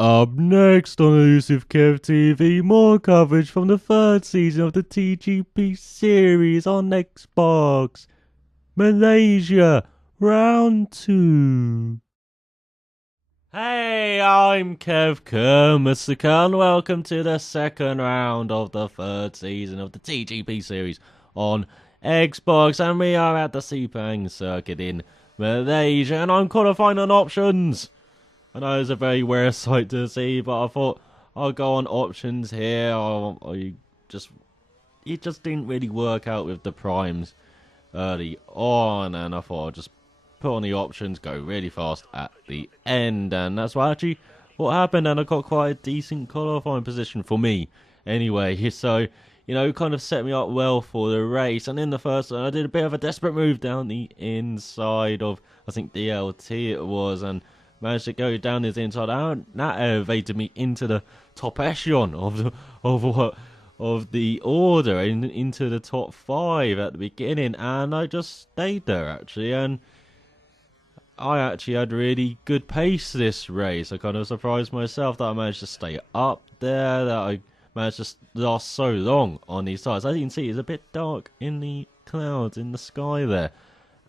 Up next on ElusiveKevTV, more coverage from the third season of the TGP series on Xbox. Malaysia, round 2. Hey, I'm Kev Mr. Khan. Welcome to the second round of the third season of the TGP series on Xbox. And we are at the Sepang circuit in Malaysia, and I'm qualifying on options. I know it's a very rare sight to see, but I thought I'll go on options here. It just didn't really work out with the primes early on, and I thought I'd just put on the options, go really fast at the end, and that's what happened. And I got quite a decent qualifying position for me, anyway. So kind of set me up well for the race. And in the first one, I did a bit of a desperate move down the inside of, I think, DLT it was, and managed to go down his inside out. That elevated me into the top echelon of the order, into the top 5 at the beginning, and I just stayed there actually. And I actually had really good pace this race. I kind of surprised myself that I managed to stay up there, that I managed to last so long on these tires. As you can see, it's a bit dark in the clouds in the sky there.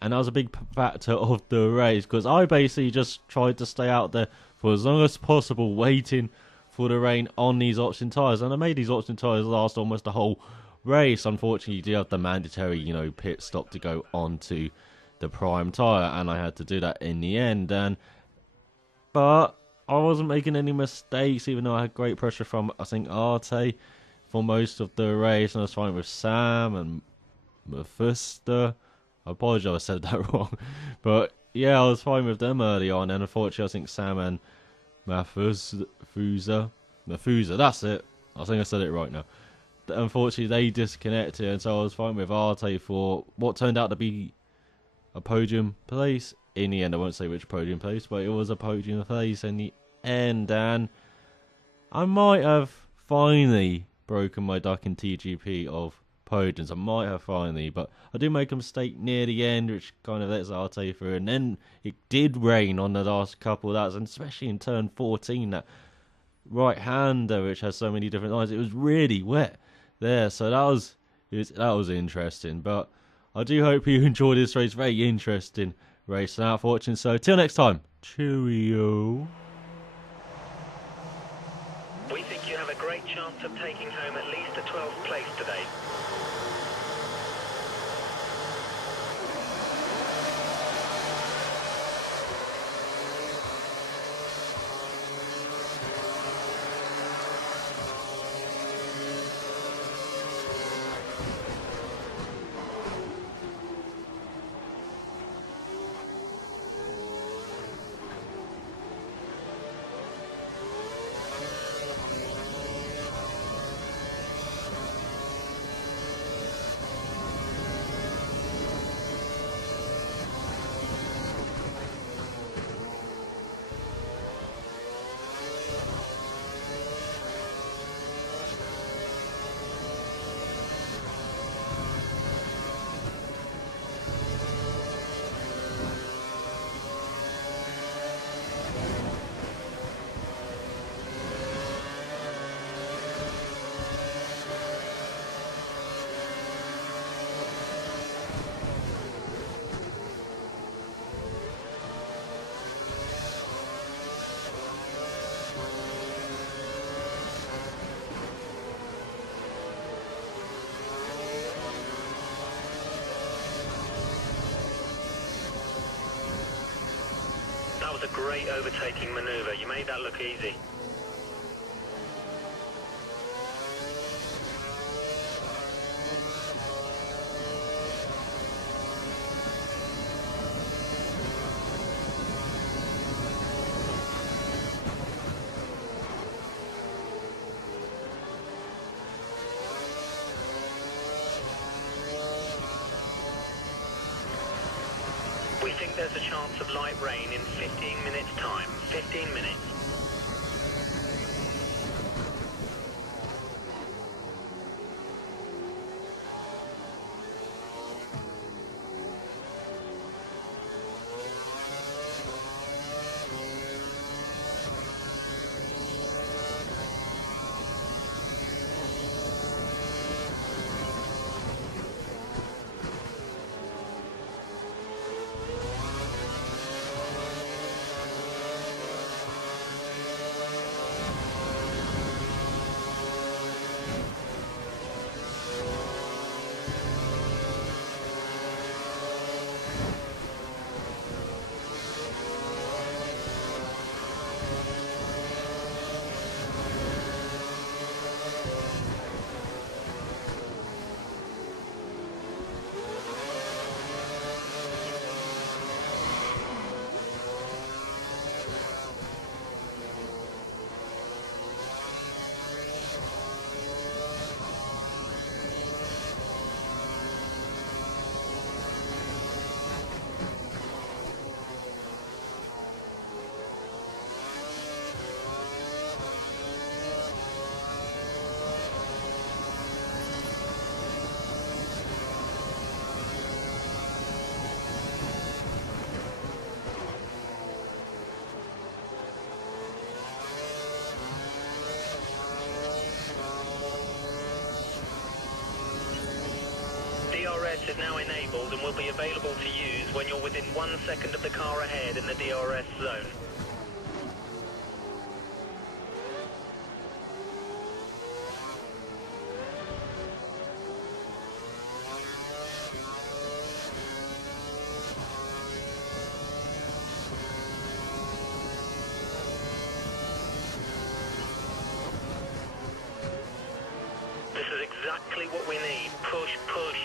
And that was a big factor of the race, because I basically just tried to stay out there for as long as possible, waiting for the rain on these option tyres. And I made these option tyres last almost the whole race. Unfortunately, you do have the mandatory, pit stop to go onto the prime tyre, and I had to do that in the end. But I wasn't making any mistakes, even though I had great pressure from, I think, Arte for most of the race. And I was fine with Sam and Mephisto. I apologise I said that wrong. But yeah, I was fine with them early on, and unfortunately I think Sam and Mafusa, that's it. I think I said it right now. Unfortunately they disconnected, and so I was fine with Arte for what turned out to be a podium place. In the end, I won't say which podium place, but it was a podium place in the end, and I might have finally broken my duck in TGP of podiums. I might have finally, but I do make a mistake near the end, which kind of lets Arte through, and then it did rain on the last couple of laps, and especially in turn 14, that right-hander which has so many different lines, it was really wet there. So that was interesting. But I do hope you enjoyed this race. Very interesting race. And out for watching. So till next time, cheerio. We think you have a great chance of taking home at least a 12th place today. That was a great overtaking manoeuvre. You made that look easy. We think there's a chance of light rain in 15 minutes' time. 15 minutes. DRS is now enabled and will be available to use when you're within 1 second of the car ahead in the DRS zone. This is exactly what we need. Push, push.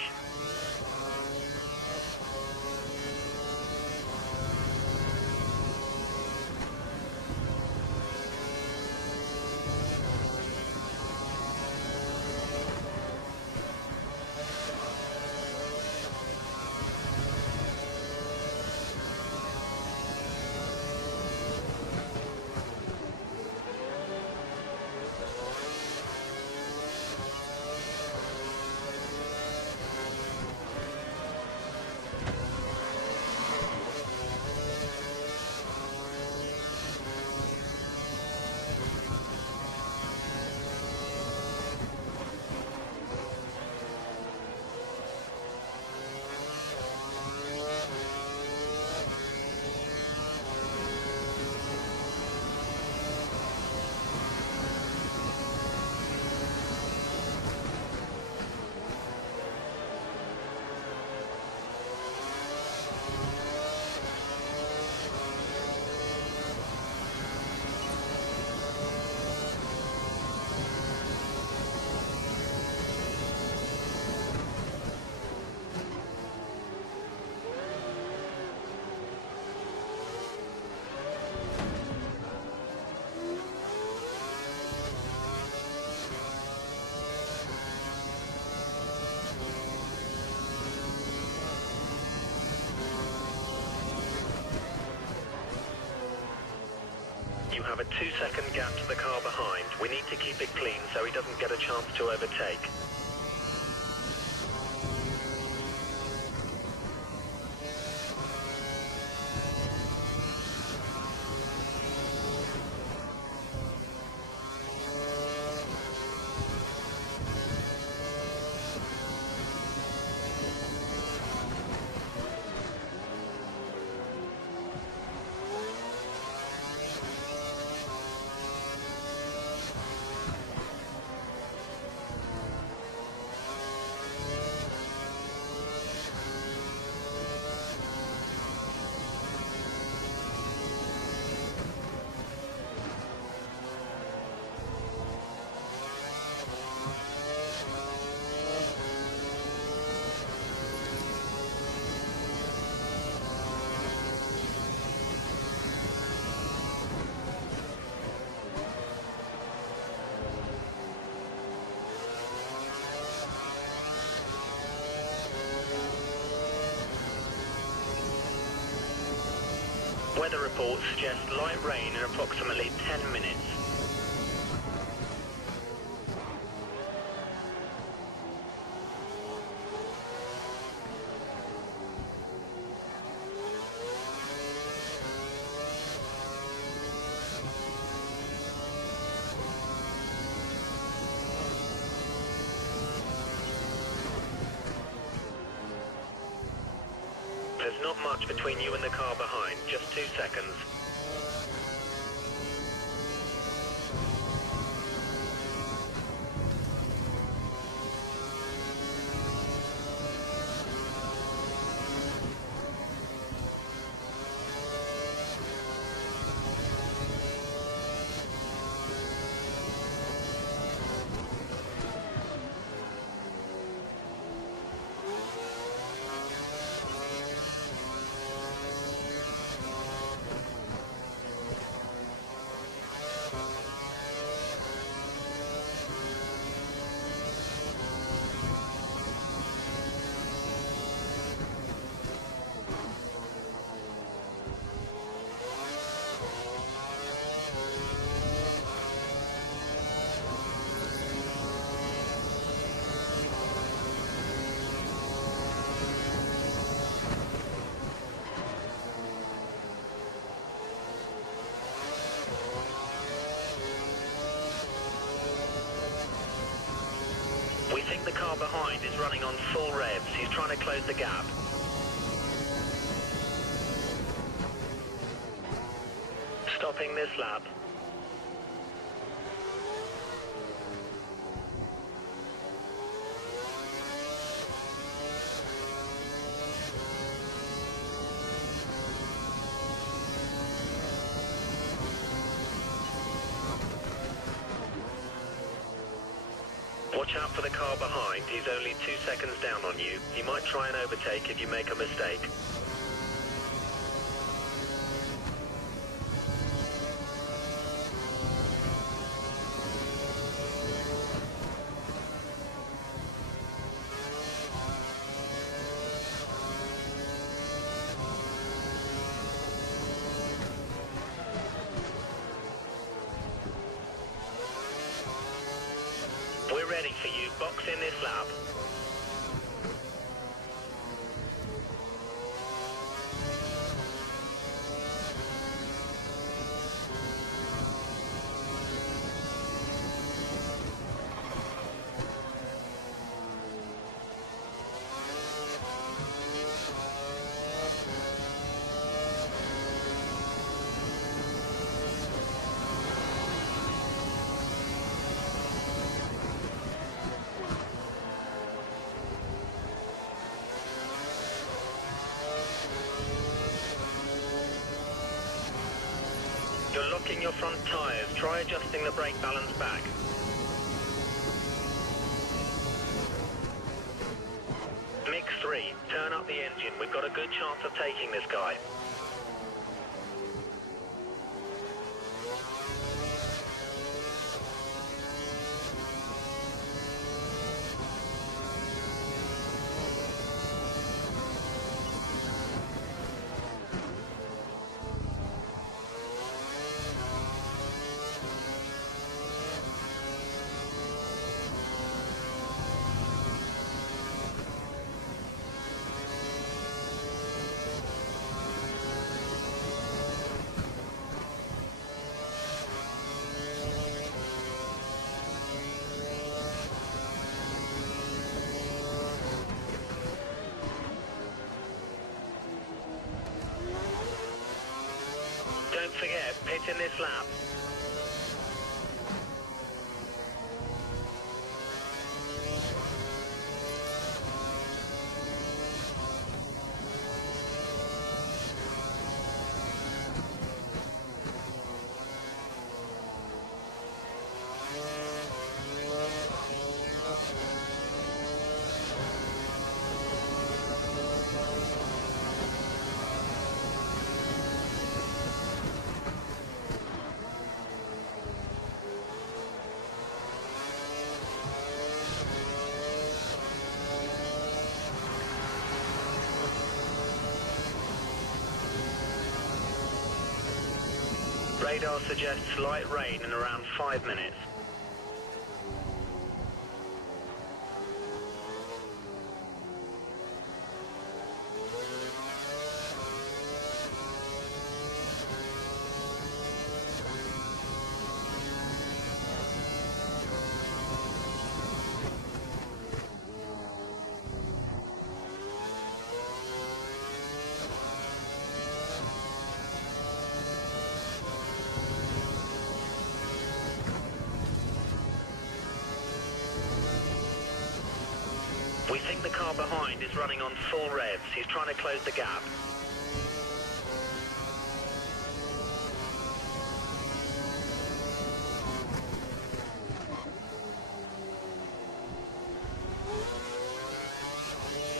You have a 2-second gap to the car behind. We need to keep it clean so he doesn't get a chance to overtake. Weather reports suggest light rain in approximately 10 minutes. There's not much between you and the car behind, just 2 seconds. car behind is running on full revs. He's trying to close the gap. Stopping this lap. Watch out for the car behind. He's only 2 seconds down on you. He might try and overtake if you make a mistake. We're ready for you. Box in this lap. You're locking your front tyres. Try adjusting the brake balance back. Mix 3. Turn up the engine. We've got a good chance of taking this guy. Don't forget, pit in this lap. Radar suggests light rain in around 5 minutes. We think the car behind is running on full revs. He's trying to close the gap.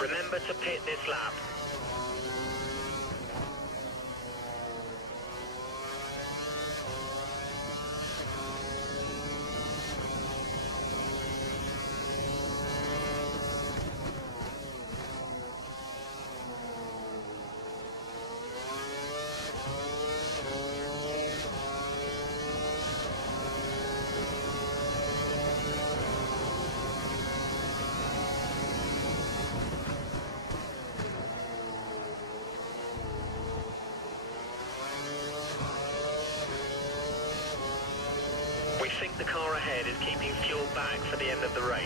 Remember to pit this lap. We think the car ahead is keeping fuel back for the end of the race.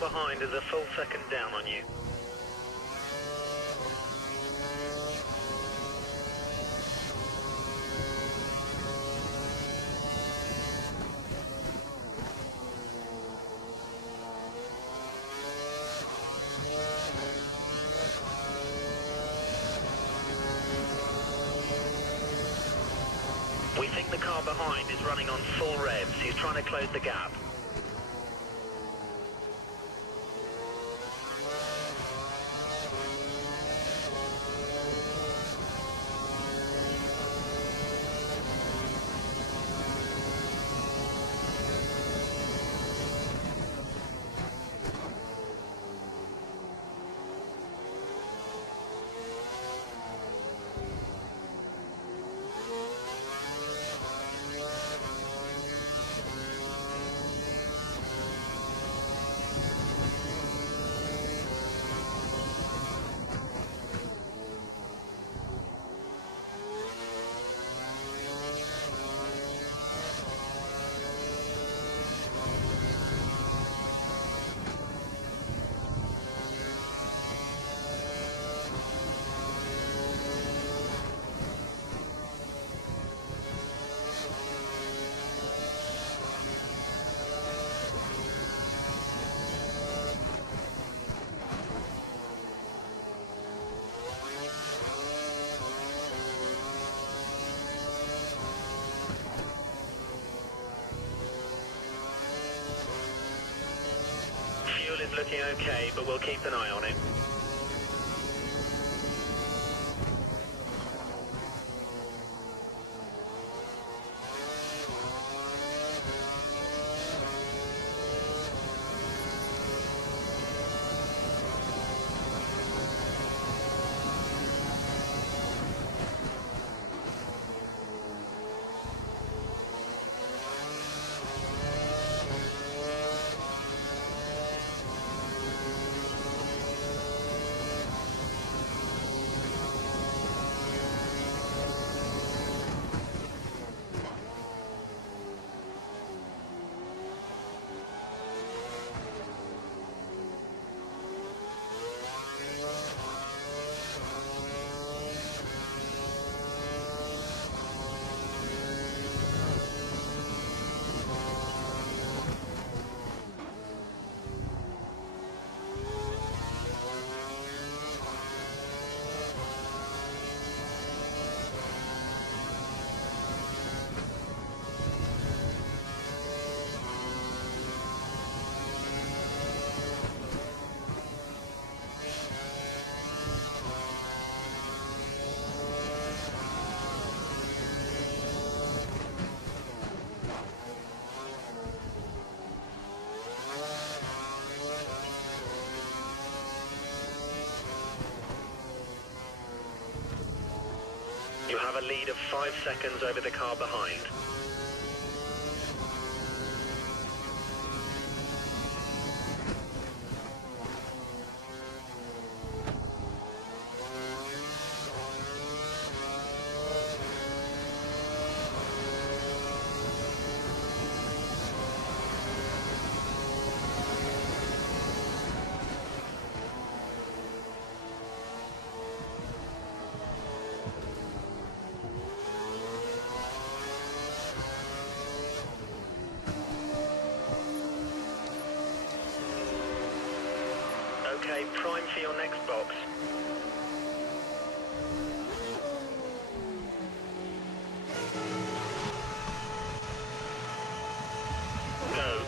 behind is a full second down on you. We think the car behind is running on full revs. He's trying to close the gap. Fuel is looking okay, but we'll keep an eye on it. You have a lead of 5 seconds over the car behind. Okay, prime for your next box.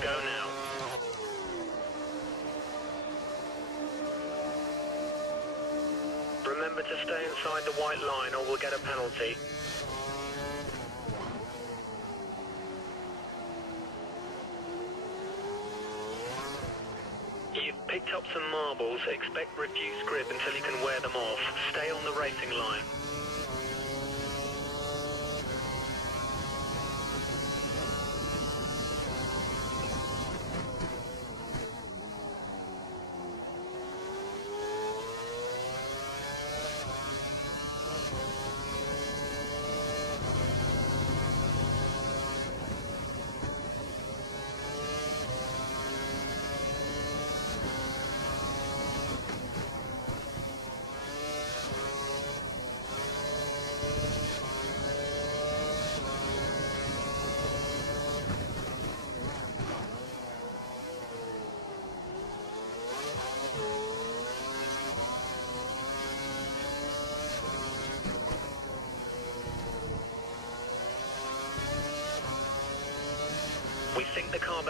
Go now. Remember to stay inside the white line or we'll get a penalty. You've picked up some marbles. Expect reduced grip until you can wear them off. Stay on the racing line.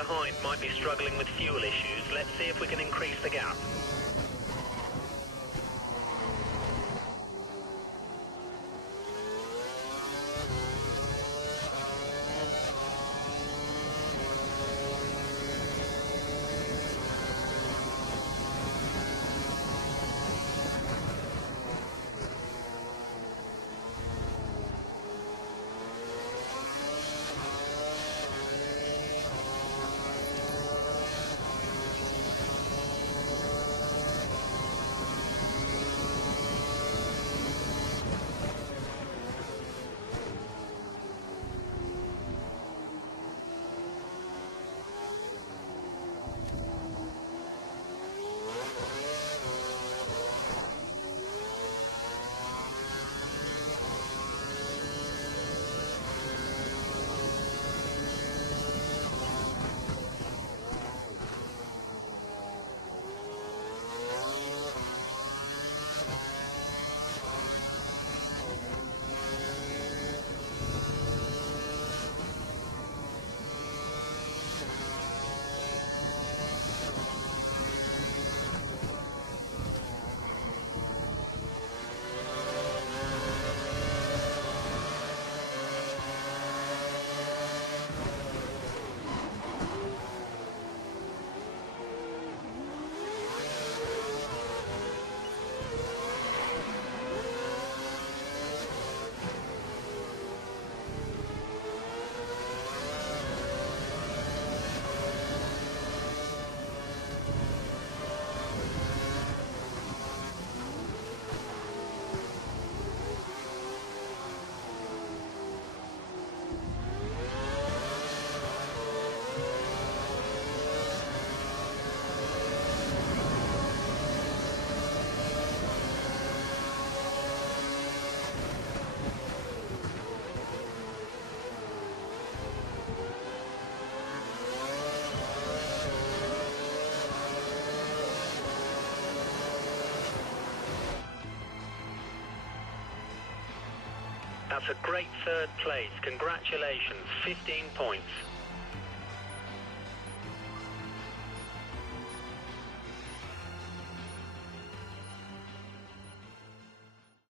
behind might be struggling with fuel issues. Let's see if we can increase the gap. That's a great third place. Congratulations, 15 points.